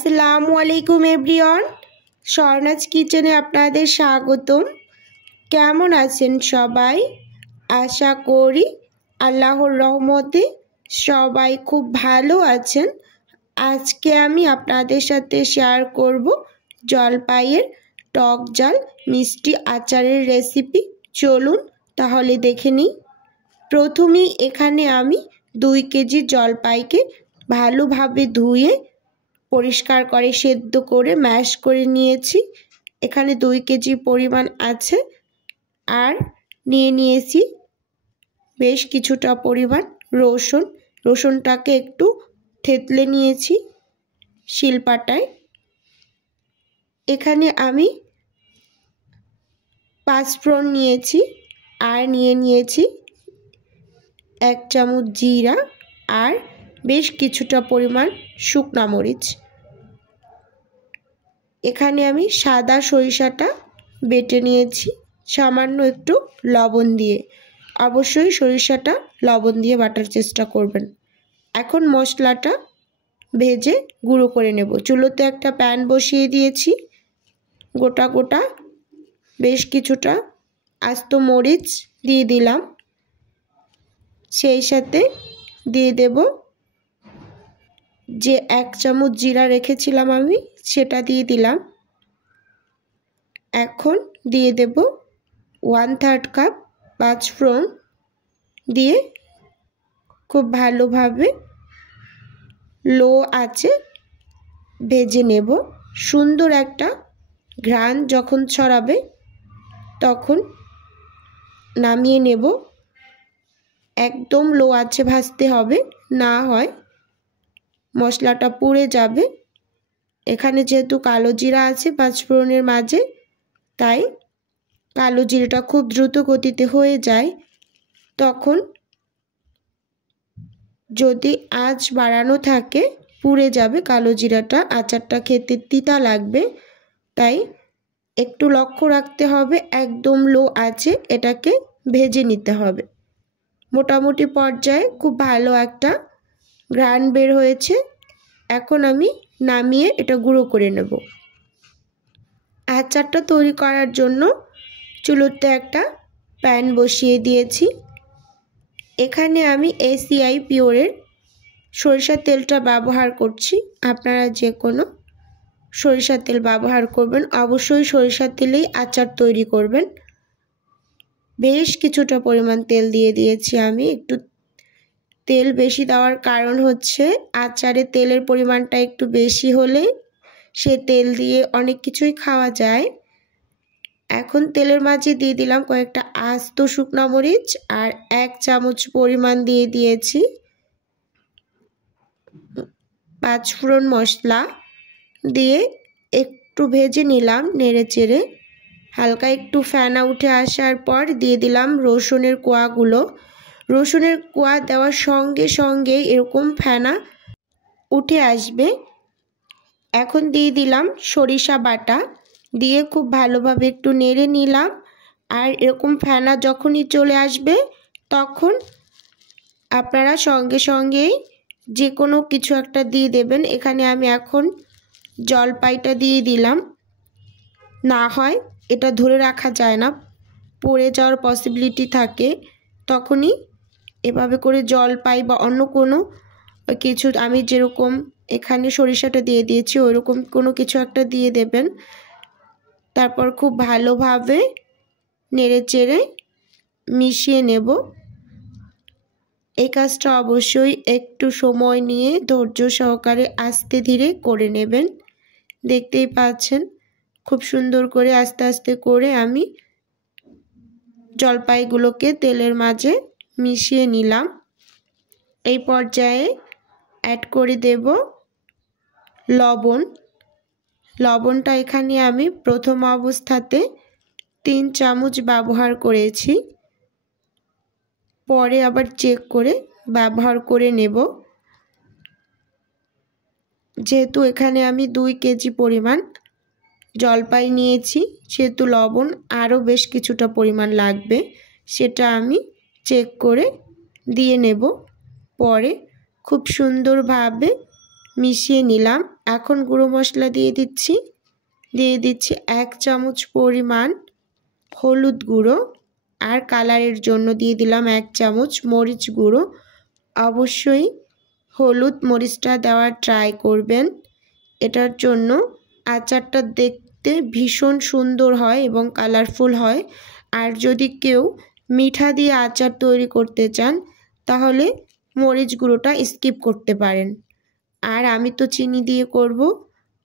আসসালামু আলাইকুম এভরিওয়ান, স্বর্ণাজ কিচেনে আপনাদের স্বাগতম। কেমন আছেন সবাই? আশা করি আল্লাহর রহমতে সবাই খুব ভালো আছেন। আজকে আমি আপনাদের সাথে শেয়ার করব জলপাইয়ের টক ঝাল মিষ্টি আচারের রেসিপি। চলুন তাহলে দেখে নিই। প্রথমেই এখানে আমি 2 কেজি জলপাইকে ভালোভাবে ধুয়ে পরিষ্কার করে সেদ্ধ করে ম্যাশ করে নিয়েছি। এখানে 2 কেজি পরিমাণ আছে। আর নিয়েছি বেশ কিছুটা পরিমাণ রসুনটাকে একটু থেতলে নিয়েছি শিলপাটায়। এখানে আমি 5 ফোড়ন নিয়েছি আর নিয়েছি 1 চামচ জিরা আর বেশ কিছুটা পরিমাণ শুকনা মরিচ। এখানে আমি সাদা সরিষাটা বেটে নিয়েছি সামান্য একটু লবণ দিয়ে। অবশ্যই সরিষাটা লবণ দিয়ে বাটার চেষ্টা করবেন। এখন মশলাটা ভেজে গুঁড়ো করে নেব। চুলোতে একটা প্যান বসিয়ে দিয়েছি। গোটা বেশ কিছুটা আস্ত মরিচ দিয়ে দিলাম। সেই সাথে দিয়ে দেব যে 1 চামচ জিরা রেখেছিলাম আমি, সেটা দিয়ে দিলাম। এখন দিয়ে দেব 1/3 কাপ 5 ফোড়ন দিয়ে খুব ভালোভাবে লো আঁচে ভেজে নেব। সুন্দর একটা ঘ্রাণ যখন ছড়াবে তখন নামিয়ে নেব। একদম লো আঁচে ভাজতে হবে, না হয় মশলাটা পুড়ে যাবে। এখানে যেহেতু কালো জিরা আছে 5 ফোড়নের মাঝে, তাই কালো জিরাটা খুব দ্রুত গতিতে হয়ে যায়। তখন যদি আঁচ বাড়ানো থাকে পুড়ে যাবে কালো জিরাটা, আচারটা খেতে তিতা লাগবে। তাই একটু লক্ষ্য রাখতে হবে, একদম লো আঁচে এটাকে ভেজে নিতে হবে। মোটামুটি পর্যায়ে খুব ভালো একটা ঘ্রাণ বের হয়েছে। এখন আমি নামিয়ে এটা গুঁড়ো করে নেব। আচারটা তৈরি করার জন্য চুলোতে একটা প্যান বসিয়ে দিয়েছি। এখানে আমি ACI পিওরের সরিষার তেলটা ব্যবহার করছি। আপনারা যে কোনো সরিষার তেল ব্যবহার করবেন। অবশ্যই সরিষার তেলেই আচার তৈরি করবেন। বেশ কিছুটা পরিমাণ তেল দিয়ে দিয়েছি আমি। একটু তেল বেশি দেওয়ার কারণ হচ্ছে আচারে তেলের পরিমাণটা একটু বেশি হলে সে তেল দিয়ে অনেক কিছুই খাওয়া যায়। এখন তেলের মাঝে দিয়ে দিলাম কয়েকটা আস্ত শুকনা মরিচ আর 1 চামচ পরিমাণ দিয়ে দিয়েছি 5 ফোড়ন মশলা দিয়ে একটু ভেজে নিলাম নেড়ে চেড়ে। হালকা একটু ফেনা উঠে আসার পর দিয়ে দিলাম রসুনের কোয়াগুলো। রসুনের কোয়া দেওয়ার সঙ্গে সঙ্গে এরকম ফেনা উঠে আসবে। এখন দিয়ে দিলাম সরিষা বাটা দিয়ে খুব ভালোভাবে একটু নেড়ে নিলাম। আর এরকম ফেনা যখনই চলে আসবে তখন আপনারা সঙ্গেই যে কোনো কিছু একটা দিয়ে দেবেন। এখানে আমি এখন জলপাইটা দিয়ে দিলাম। না হয় এটা ধরে রাখা যায় না, পড়ে যাওয়ার পসিবিলিটি থাকে। তখনই এভাবে করে জলপাই বা অন্য কোনো কিছু, আমি যেরকম এখানে সরিষাটা দিয়ে দিয়েছি ওইরকম কোনো কিছু একটা দিয়ে দেবেন। তারপর খুব ভালোভাবে নেড়ে চেড়ে মিশিয়ে নেব। এই কাজটা অবশ্যই একটু সময় নিয়ে ধৈর্য সহকারে আস্তে ধীরে করে নেবেন। দেখতেই পাচ্ছেন খুব সুন্দর করে আস্তে আস্তে করে আমি জলপাইগুলোকে তেলের মাঝে মিশিয়ে নিলাম। এই পর্যায়ে অ্যাড করে দেব লবণটা এখানে আমি প্রথম অবস্থাতে 3 চামচ ব্যবহার করেছি, পরে আবার চেক করে ব্যবহার করে নেব। যেহেতু এখানে আমি 2 কেজি পরিমাণ জলপাই নিয়েছি সেহেতু লবণ আরও বেশ কিছুটা পরিমাণ লাগবে, সেটা আমি চেক করে দিয়ে নেব। পরে খুব সুন্দরভাবে মিশিয়ে নিলাম। এখন গুঁড়ো মশলা দিয়ে দিচ্ছি 1 চামচ পরিমাণ হলুদ গুঁড়ো, আর কালারের জন্য দিয়ে দিলাম 1 চামচ মরিচ গুঁড়ো। অবশ্যই হলুদ মরিচটা দেওয়ার ট্রাই করবেন, এটার জন্য আচারটা দেখতে ভীষণ সুন্দর হয় এবং কালারফুল হয়। আর যদি কেউ মিঠা দিয়ে আচার তৈরি করতে চান তাহলে মরিচ গুঁড়োটা স্কিপ করতে পারেন। আর আমি তো চিনি দিয়ে করব,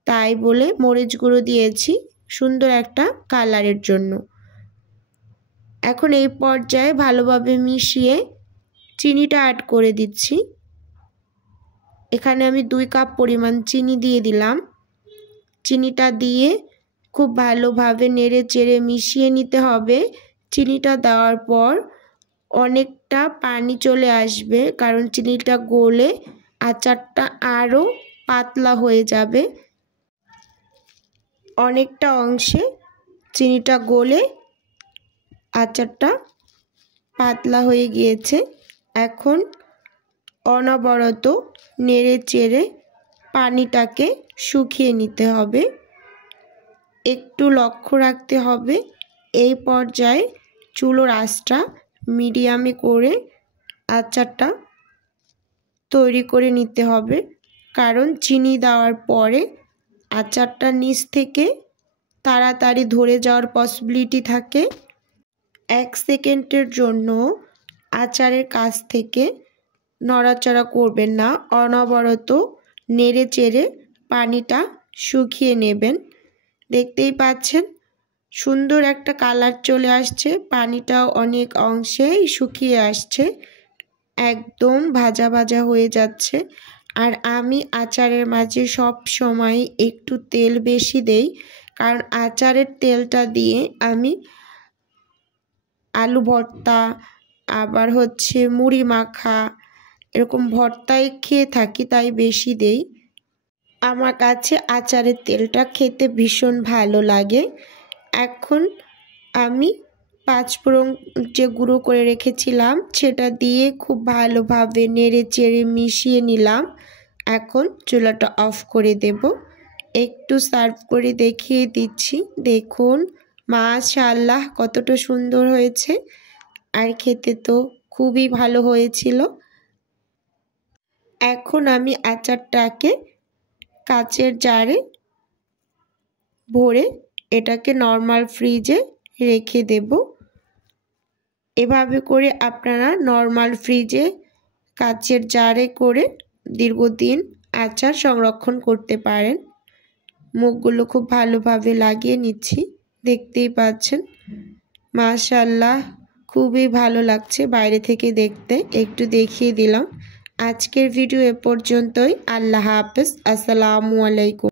তাই বলে মরিচ গুঁড়ো দিয়েছি সুন্দর একটা কালারের জন্য। এখন এই পর্যায়ে ভালোভাবে মিশিয়ে চিনিটা অ্যাড করে দিচ্ছি। এখানে আমি 2 কাপ পরিমাণ চিনি দিয়ে দিলাম। চিনিটা দিয়ে খুব ভালোভাবে নেড়ে চেড়ে মিশিয়ে নিতে হবে। চিনিটা দেওয়ার পর অনেকটা পানি চলে আসবে, কারণ চিনিটা গলে আচারটা আরও পাতলা হয়ে যাবে। অনেকটা অংশে চিনিটা গলে আচারটা পাতলা হয়ে গিয়েছে। এখন অনবরত নেড়ে চেড়ে পানিটাকে শুকিয়ে নিতে হবে, একটু লক্ষ্য রাখতে হবে। এই পর্যায়ে চুলোর আঁচটা মিডিয়ামে করে আচারটা তৈরি করে নিতে হবে, কারণ চিনি দেওয়ার পরে আচারটা নিচ থেকে তাড়াতাড়ি ধরে যাওয়ার পসিবিলিটি থাকে। 1 সেকেন্ডের জন্য আচারের কাছ থেকে নড়াচড়া করবেন না, অনবরত নেড়ে চেড়ে পানিটা শুকিয়ে নেবেন। দেখতেই পাচ্ছেন সুন্দর একটা কালার চলে আসছে, পানিটাও অনেক অংশেই শুকিয়ে আসছে, একদম ভাজা ভাজা হয়ে যাচ্ছে। আর আমি আচারের মাঝে সব সময় একটু তেল বেশি দেই, কারণ আচারের তেলটা দিয়ে আমি আলু ভর্তা, আবার হচ্ছে মুড়ি মাখা, এরকম ভর্তায় খেয়ে থাকি, তাই বেশি দেই। আমার কাছে আচারের তেলটা খেতে ভীষণ ভালো লাগে। এখন আমি 5 ফোড়ন যে গুঁড়ো করে রেখেছিলাম সেটা দিয়ে খুব ভালোভাবে নেড়ে চেড়ে মিশিয়ে নিলাম। এখন চুলাটা অফ করে দেব। একটু সার্ভ করে দেখিয়ে দিচ্ছি, দেখুন মাশাআল্লাহ কতটা সুন্দর হয়েছে, আর খেতে তো খুবই ভালো হয়েছিল। এখন আমি আচারটাকে কাচের জারে ভরে এটাকে নর্মাল ফ্রিজে রেখে দেব। এভাবে করে আপনারা নর্মাল ফ্রিজে কাচের জারে করে দীর্ঘদিন আচার সংরক্ষণ করতে পারেন। মুখগুলো খুব ভালোভাবে লাগিয়ে নিচ্ছি, দেখতেই পাচ্ছেন মাশাআল্লাহ খুবই ভালো লাগছে বাইরে থেকে দেখতে, একটু দেখিয়ে দিলাম। আজকের ভিডিও এ পর্যন্তই। আল্লাহ হাফেজ, আসসালামু আলাইকুম।